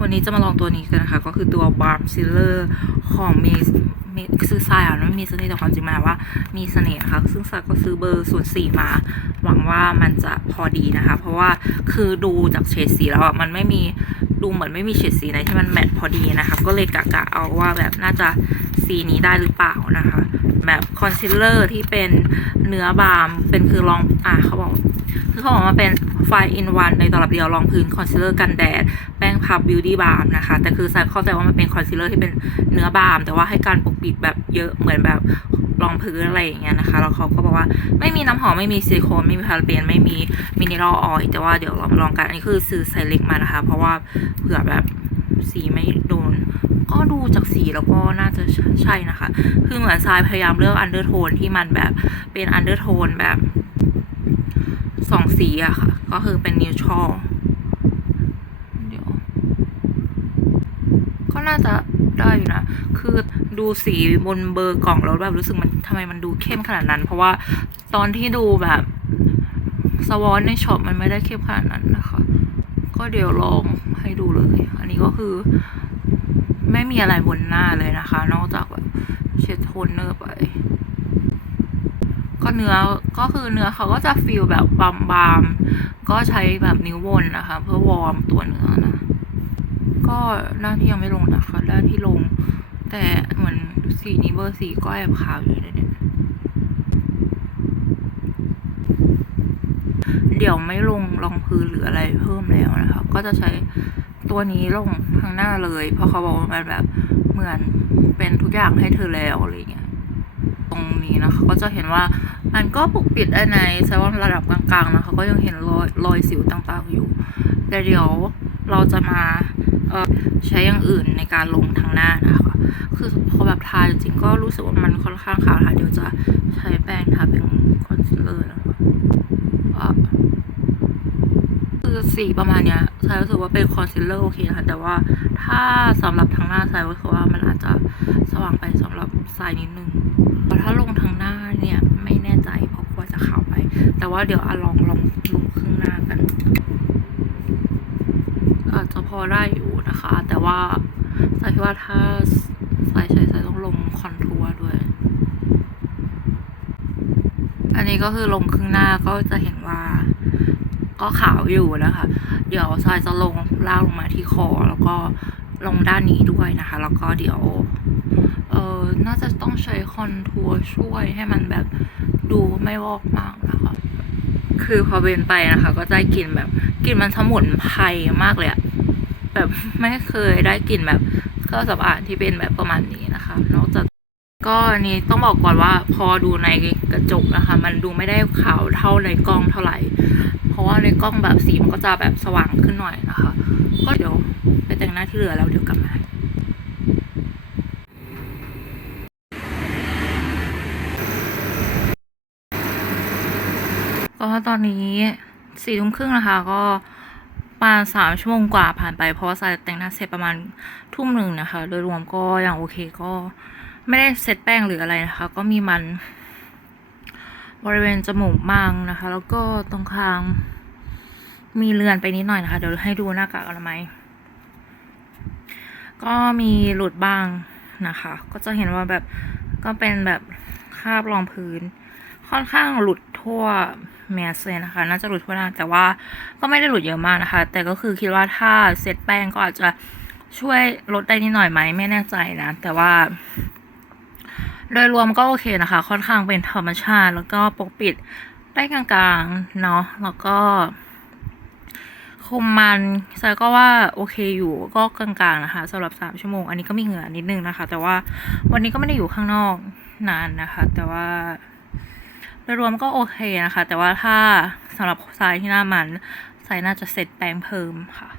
วันนี้จะมาลองตัวนี้กันนะคะ ก็คือตัว Barb Sealer ของ มีมีคือทรายอะมันมีเสน่ห์แต่ความจริงมาว่ามีเสน่ห์นะคะซึ่งทรายก็ซื้อเบอร์ส่วนสี่มา หวังว่ามันจะพอดีนะคะ เพราะว่าคือดูจากเฉดสีแล้วอะมันไม่มีดูเหมือนไม่มีเฉดสีไหนที่มันแมทพอดีนะคะ ก็เลยกะกะเอาว่าแบบน่าจะสีนี้ได้หรือเปล่านะคะ แบบคอนซีลเลอร์ที่เป็นเนื้อบามเป็นคือรองอะเขาบอกคือเขาบอกมาเป็นไฟอินวันในตลับเดียวรองพื้นคอนซีลเลอร์กันแดด แป้งพับบิวตี้บาล์มนะคะ แต่คือซายเข้าใจว่ามันเป็นคอนซีลเลอร์ที่เป็นเนื้อบาล์มแต่ว่าให้การปกปิดแบบเยอะเหมือนแบบรองพื้นอะไรอย่างเงี้ยนะคะแล้วเขาก็บอกว่าไม่มีน้ำหอมไม่มีซิลิโคนไม่มีพาราเบนไม่มีมินอรัลออยแต่ว่าเดี๋ยวเราลองกันอันนี้คือซื้อไซส์เล็กมานะคะ เพราะว่าเผื่อแบบสีไม่โดนก็ดูจากสีแล้วก็น่าจะใช่นะคะ คือเหมือนทรายพยายามเลือกอันเดอร์โทนที่มันแบบเป็นอันเดอร์โทนแบบสองสีอะค่ะ ก็คือเป็นนิวทรัลเดี๋ยว ก็น่าจะ ได้อยู่นะ คือดูสีบนเบอร์กล่องแล้วแบบรู้สึกมันทำไมมันดูเข้มขนาดนั้น เพราะว่าตอนที่ดูแบบสวอนในช็อปมันไม่ได้เข้มขนาดนั้นนะคะ ก็เดี๋ยวลองให้ดูเลย อันนี้ก็คือ ไม่มีอะไรบนหน้าเลยนะคะ นอกจากแบบเช็ดโทนเนอร์ไป ก็เนื้อก็คือเนื้อเขาก็จะฟีลแบบบามบามๆก็ใช้แบบนิ้ววนนะคะ เพื่อวอร์มตัวเนื้อนะ ก็ด้านที่ยังไม่ลงนะคะด้านที่ลง แต่เหมือนสีนี้เบอร์สีก็แอบขาวอยู่เลยเนี่ยเดี๋ยวไม่ลงรองพื้นหรืออะไรเพิ่มแล้วนะคะ ก็จะใช้ตัวนี้ลงทางหน้าเลย เพราะเขาบอกว่ามันแบบเหมือนเป็นทุกอย่างให้เธอแล้วอะไรเงี้ย ตรงนี้นะคะก็จะเห็นว่ามันก็ปกปิดได้ในไซว่าระดับกลางๆนะคะ ก็ยังเห็นรอยรอยสิวต่างๆอยู่ แต่เดี๋ยว เราจะมาใช้อย่างอื่นในการลงทางหน้านะคะ คือพอแบบทาจริงก็รู้สึกว่ามันค่อนข้างขาวค่ะ เดี๋ยวจะใช้แป้งทาเป็นคอนซีลเลอร์นะคะคือสีประมาณเนี้ยใช้รู้สึกว่าเป็นคอนซีลเลอร์โอเคนะคะแต่ว่าถ้าสำหรับทางหน้าใช้รู้สึกว่ามันอาจจะสว่างไปสำหรับสายนิดนึงแต่ถ้าลงทางหน้าเนี่ยไม่แน่ใจเพราะกลัวจะขาวไป แต่ว่าเดี๋ยวอะลองลองลงครึ่งหน้ากัน อาจจะ พอได้อยู่นะคะ แต่ว่าสายคิดว่าถ้าสายใช้สายต้องลงคอนทัวร์ด้วย อันนี้ก็คือลงครึ่งหน้าก็จะเห็นว่าก็ขาวอยู่นะคะ เดี๋ยวสายจะลงล่าลงมาที่คอ แล้วก็ลงด้านนี้ด้วยนะคะ แล้วก็เดี๋ยวเออน่าจะต้องใช้คอนทัวร์ช่วยให้มันแบบดูไม่วอกมากนะคะ คือพอเวนไปนะคะ ก็ได้กลิ่นแบบกลิ่นมันสมุนไพรมากเลยอะ แบบไม่เคยได้กลิ่นแบบเครื่องสำอางที่เป็นแบบประมาณนี้นะคะ นอกจากก็นนี้ต้องบอกก่อนว่าพอดูในกระจกนะคะ มันดูไม่ได้ขาวเท่าในกล้องเท่าไหร่ เพราะว่าในกล้องแบบสีมันก็จะแบบสว่างขึ้นหน่อยนะคะ ก็เดี๋ยวไปแต่งหน้าที่เหลือแล้วเดี๋ยวกลับมาก็ตอนนี้สี่ทุ่มครึ่งนะคะ ก็ ประมาณสามชั่วโมงกว่าผ่านไป เพราะว่าสายแต่งหน้าเสร็จประมาณทุ่มหนึ่งนะคะ โดยรวมก็อย่างโอเคก็ไม่ได้เซตแป้งหรืออะไรนะคะ ก็มีมันบริเวณจมูกบ้างนะคะ แล้วก็ตรงคางมีเลือนไปนิดหน่อยนะคะ เดี๋ยวให้ดูหน้ากากอนามัยก็มีหลุดบ้างนะคะ ก็จะเห็นว่าแบบก็เป็นแบบคราบรองพื้น ค่อนข้างหลุด ทั่วแมสเลยนะคะ น่าจะหลุดทั่วหน้าแต่ว่าก็ไม่ได้หลุดเยอะมากนะคะ แต่ก็คือคิดว่าถ้าเซตแป้งก็อาจจะช่วยลดได้นิดหน่อยไหมไม่แน่ใจนะ แต่ว่า โดยรวมก็โอเคนะคะ ค่อนข้างเป็นธรรมชาติ แล้วก็ปกปิดได้กลางๆเนาะแล้วก็คุมมันซายก็ว่าโอเคอยู่ก็กลางๆนะคะสำหรับสามชั่วโมง อันนี้ก็มีเหงื่อนิดนึงนะคะ แต่ว่าวันนี้ก็ไม่ได้อยู่ข้างนอกนานนะคะ แต่ว่า ยรวมก็โอเคนะคะ แต่ว่าถ้าสำหรับทรายที่หน้ามันทรายน่าจะเสร็จแปรงเพิ่มค่ะ